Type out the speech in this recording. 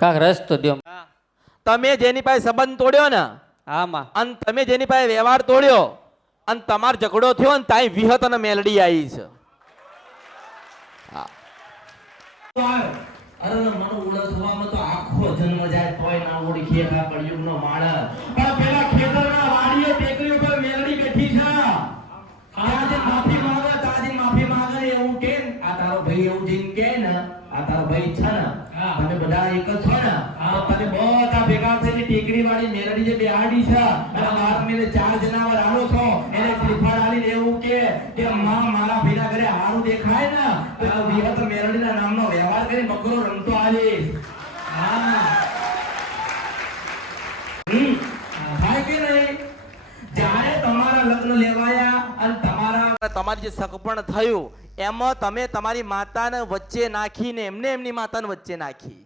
કાક રસ્તો દ્યો. તમે જેની પાસે સંબંધ તોડ્યો ને હા માં. અને તમે જેની પાસે વ્યવહાર તોડ્યો અને તમારો ઝઘડો થયો ને તાઈ વિહત અને મેલડી આવી છે. અરે મને ઓળખવામાં તો આખો જન્મ જાય તોય ના ઓળખીએ આ કળિયુગનો માણસ. પણ પેલા ખેતરના વાડીએ ટેકરી ઉપર મેલડી બેઠી છે. તાજી માફી માંગે, તાજી માફી માંગે એવું કે આ તારો ભાઈ એવું જીન કે ને આ તારો ભાઈ છે ને તમે બધા એક જ છો ને તો તમે બધા ભેગા થઈને ટેકરી વાળી મેલડી જે બેહાડી છે અને બાર મેલે 4 જનાવર આલો છો એને શ્રીફળ આલીને એવું કે માં મારા ભીના ઘરે હારું દેખાય ને તો વિહત મેલડીના નામનો વ્યવહાર કરી બકરો રમતો આવીશ. હા થાય કે નહીં? જ્યારે તમારા લગ્ન લેવાયા અને તમારી જે સગપણ થયું એમાં તમે તમારી માતાને વચ્ચે નાખીને એમને એમની માતાને વચ્ચે નાખી.